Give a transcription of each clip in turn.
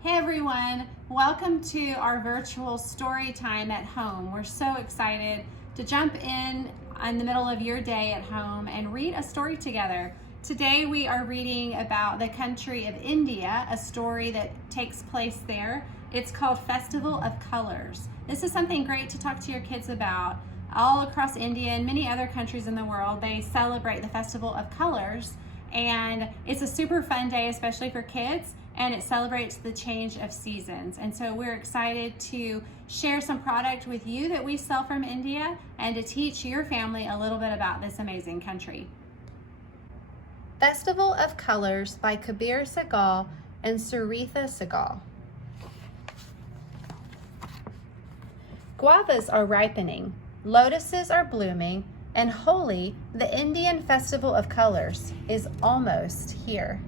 Hey everyone, welcome to our virtual story time at home. We're so excited to jump in the middle of your day at home and read a story together. Today we are reading about the country of India, a story that takes place there. It's called Festival of Colors. This is something great to talk to your kids about. All across India and many other countries in the world, they celebrate the Festival of Colors, and it's a super fun day, especially for kids, and it celebrates the change of seasons. And so we're excited to share some product with you that we sell from India and to teach your family a little bit about this amazing country. Festival of Colors by Kabir Sehgal and Saritha Sehgal. Guavas are ripening, lotuses are blooming, and Holi, the Indian Festival of Colors, is almost here.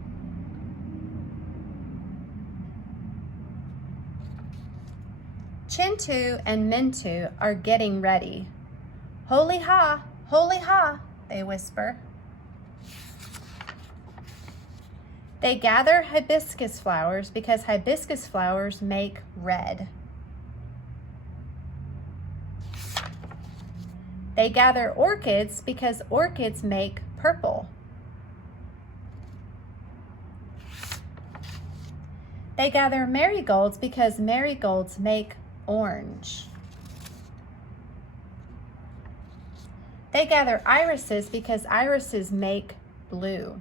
Chintu and Mintu are getting ready. Holi ha, they whisper. They gather hibiscus flowers because hibiscus flowers make red. They gather orchids because orchids make purple. They gather marigolds because marigolds make orange. They gather irises because irises make blue.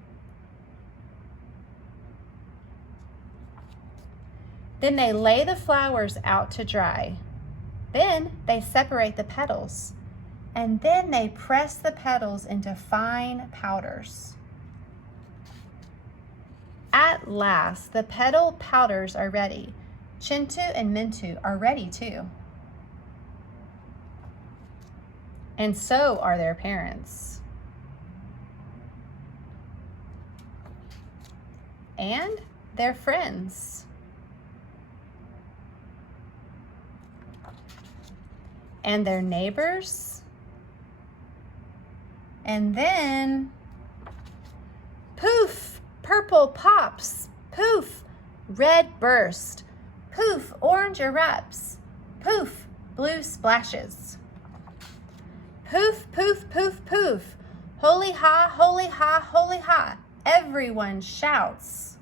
Then they lay the flowers out to dry. Then they separate the petals. And then they press the petals into fine powders. At last, the petal powders are ready. Chintu and Mintu are ready too. And so are their parents. And their friends. And their neighbors. And then, poof, purple pops, poof, red burst, poof, orange erupts, poof, blue splashes. Poof, poof, poof, poof, holy ha, holy ha, holy ha, everyone shouts.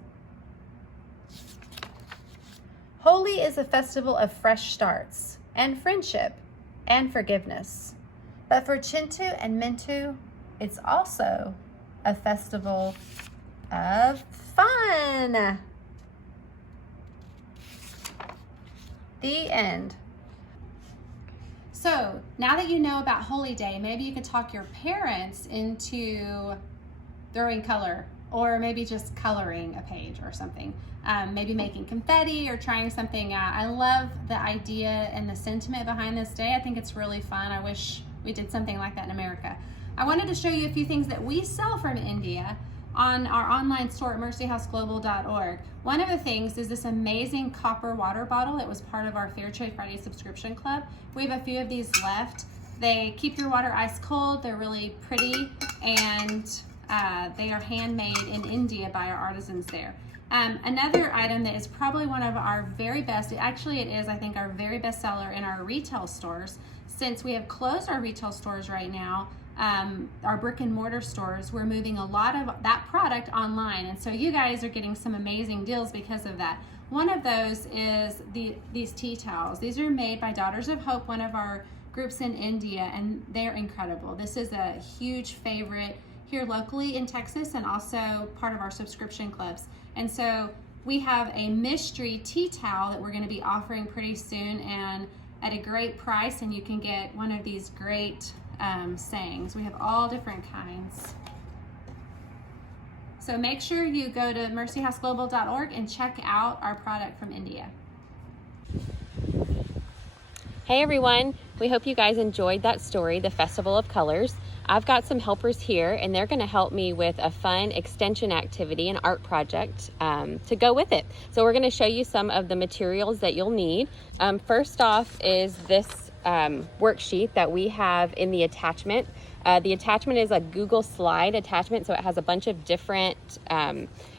Holi is a festival of fresh starts and friendship and forgiveness. But for Chintu and Mintu, it's also a festival of fun. The end. So now that you know about Holi Day, maybe you could talk your parents into throwing color, or maybe just coloring a page or something. Maybe making confetti or trying something out. I love the idea and the sentiment behind this day. I think it's really fun. I wish we did something like that in America. I wanted to show you a few things that we sell from India on our online store at mercyhouseglobal.org. One of the things is this amazing copper water bottle that was part of our Fair Trade Friday subscription club. We have a few of these left. They keep your water ice cold. They're really pretty, and they are handmade in India by our artisans there. Another item that is probably one of our very best, actually it is, I think, our very best seller in our retail stores. Since we have closed our retail stores right now, our brick and mortar stores, we're moving a lot of that product online, and so you guys are getting some amazing deals because of that. One of those is these tea towels. These are made by Daughters of Hope, one of our groups in India, and they're incredible. This is a huge favorite here locally in Texas and also part of our subscription clubs. And so we have a mystery tea towel that we're going to be offering pretty soon and at a great price, and you can get one of these great sayings. We have all different kinds. So make sure you go to mercyhouseglobal.org and check out our product from India. Hey everyone, we hope you guys enjoyed that story, the Festival of Colors. I've got some helpers here and they're going to help me with a fun extension activity, an art project to go with it. So we're going to show you some of the materials that you'll need. First off is this worksheet that we have in the attachment. The attachment is a Google slide attachment, so it has a bunch of different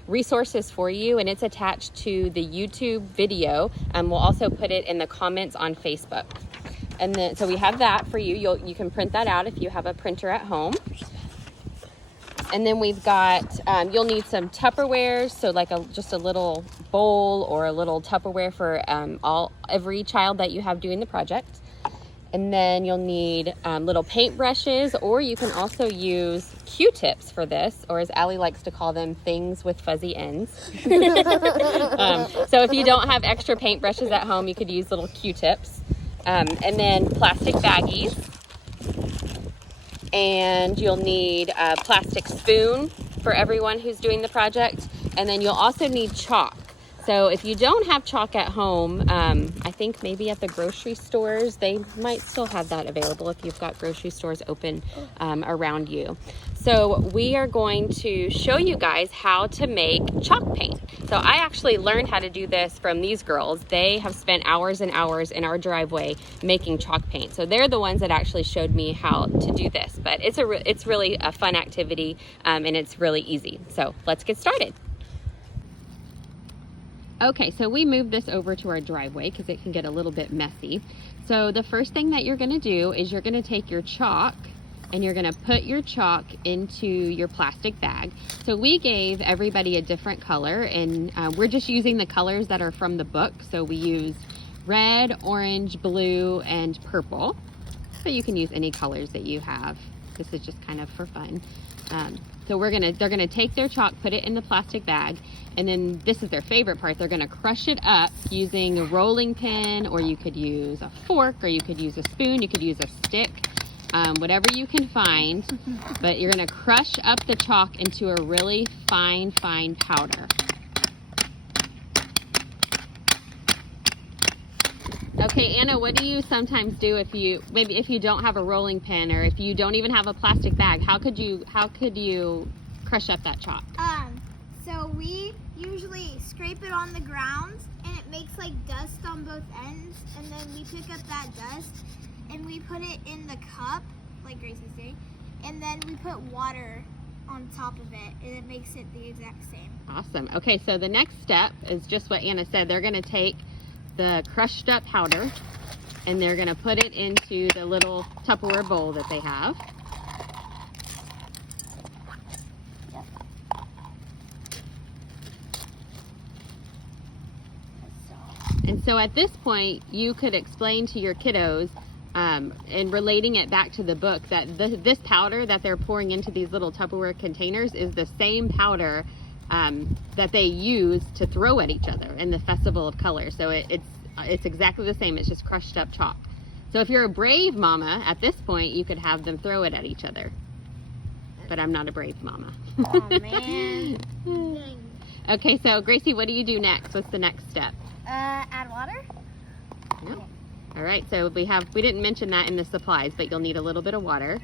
resources for you, and it's attached to the YouTube video. We'll also put it in the comments on Facebook. And then, so we have that for you. You can print that out if you have a printer at home. And then we've got, you'll need some Tupperwares, so like just a little bowl or a little Tupperware for every child that you have doing the project. And then you'll need little paintbrushes, or you can also use Q-tips for this, or as Allie likes to call them, things with fuzzy ends. So if you don't have extra paintbrushes at home, you could use little Q-tips. And then plastic baggies. And you'll need a plastic spoon for everyone who's doing the project. And then you'll also need chalk. So if you don't have chalk at home, I think maybe at the grocery stores, they might still have that available if you've got grocery stores open around you. So we are going to show you guys how to make chalk paint. So I actually learned how to do this from these girls. They have spent hours and hours in our driveway making chalk paint. So they're the ones that actually showed me how to do this. But it's really a fun activity, and it's really easy. So let's get started. Okay, so we moved this over to our driveway because it can get a little bit messy. So the first thing that you're gonna do is you're gonna take your chalk and you're gonna put your chalk into your plastic bag. So we gave everybody a different color, and we're just using the colors that are from the book. So we used red, orange, blue, and purple. So you can use any colors that you have. This is just kind of for fun. So they're gonna take their chalk, put it in the plastic bag, and then this is their favorite part. They're gonna crush it up using a rolling pin, or you could use a fork, or you could use a spoon, you could use a stick, whatever you can find. But you're gonna crush up the chalk into a really fine powder. Okay, Anna, what do you sometimes do if you don't have a rolling pin, or if you don't even have a plastic bag? How could you crush up that chalk? So we usually scrape it on the ground, and it makes like dust on both ends, and then we pick up that dust and we put it in the cup, like Gracie's saying, and then we put water on top of it, and it makes it the exact same. Awesome. Okay, so the next step is just what Anna said. They're gonna take the crushed up powder and they're gonna put it into the little Tupperware bowl that they have. Yep. And so at this point, you could explain to your kiddos, and relating it back to the book, that this powder that they're pouring into these little Tupperware containers is the same powder that they use to throw at each other in the Festival of Color. So it's exactly the same. It's just crushed up chalk. So if you're a brave mama, at this point, you could have them throw it at each other. But I'm not a brave mama. Oh man. Okay, so Gracie, what do you do next? What's the next step? Add water. No. All right, so we didn't mention that in the supplies, but you'll need a little bit of water,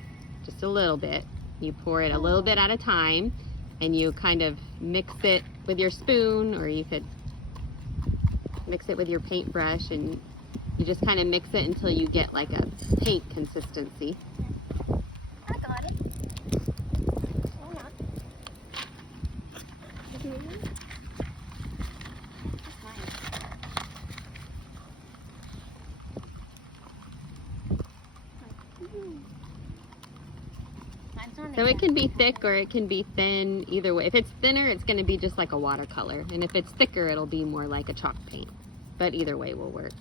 just a little bit. You pour it a little bit at a time, and you kind of mix it with your spoon, or you could mix it with your paintbrush, and you just kind of mix it until you get like a paint consistency. I got it. Hang on. So it can be thick or it can be thin, either way. If it's thinner, it's going to be just like a watercolor. And if it's thicker, it'll be more like a chalk paint. But either way will work.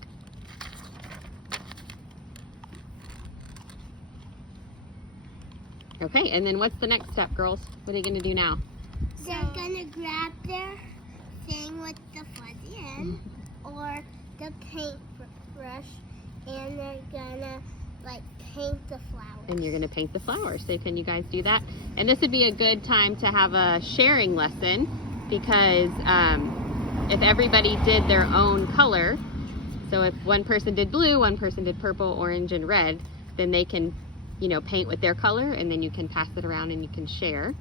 Okay, and then what's the next step, girls? What are you going to do now? They're gonna grab their thing with the fuzzy end, or the paintbrush, and they're gonna like paint the flowers. And you're going to paint the flowers. So can you guys do that? And this would be a good time to have a sharing lesson, because if everybody did their own color, so if one person did blue, one person did purple, orange, and red, then they can, paint with their color, and then you can pass it around and you can share.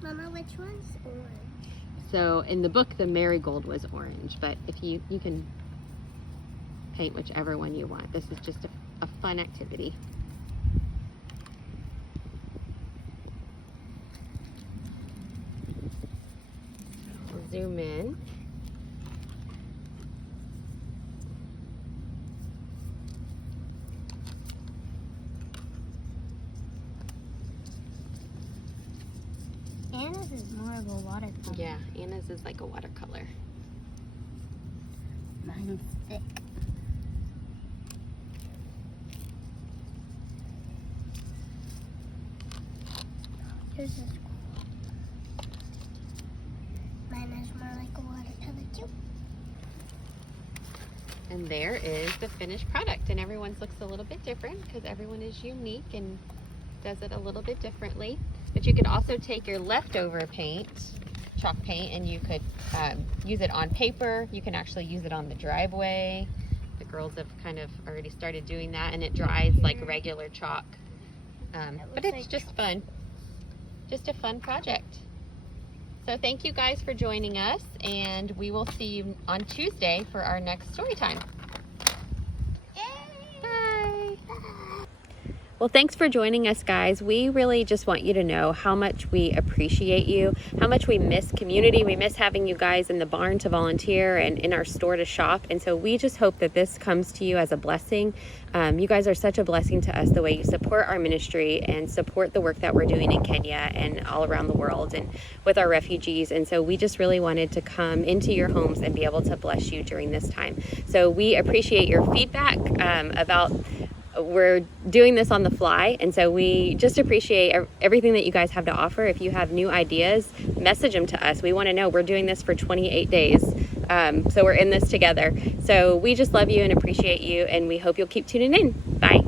Mama, which one's orange? So in the book, the marigold was orange, but if you can paint whichever one you want. This is just a fun activity. zoom in. Anna's is more of a watercolor. Yeah, Anna's is like a watercolor. Mine's thick. Yours is cool. Mine is more like a watercolor too. And there is the finished product, and everyone's looks a little bit different because everyone is unique and does it a little bit differently. But you could also take your leftover paint, chalk paint, and you could use it on paper. You can actually use it on the driveway. The girls have kind of already started doing that, and it dries like regular chalk. But it's like just fun. Just a fun project. So thank you guys for joining us, and we will see you on Tuesday for our next story time. Bye. Well, thanks for joining us, guys. We really just want you to know how much we appreciate you, how much we miss community. We miss having you guys in the barn to volunteer and in our store to shop. And so we just hope that this comes to you as a blessing. You guys are such a blessing to us, the way you support our ministry and support the work that we're doing in Kenya and all around the world and with our refugees. And so we just really wanted to come into your homes and be able to bless you during this time. So we appreciate your feedback about we're doing this on the fly, and so we just appreciate everything that you guys have to offer. If you have new ideas, message them to us. We want to know. We're doing this for 28 days, so we're in this together. So we just love you and appreciate you, and we hope you'll keep tuning in. Bye.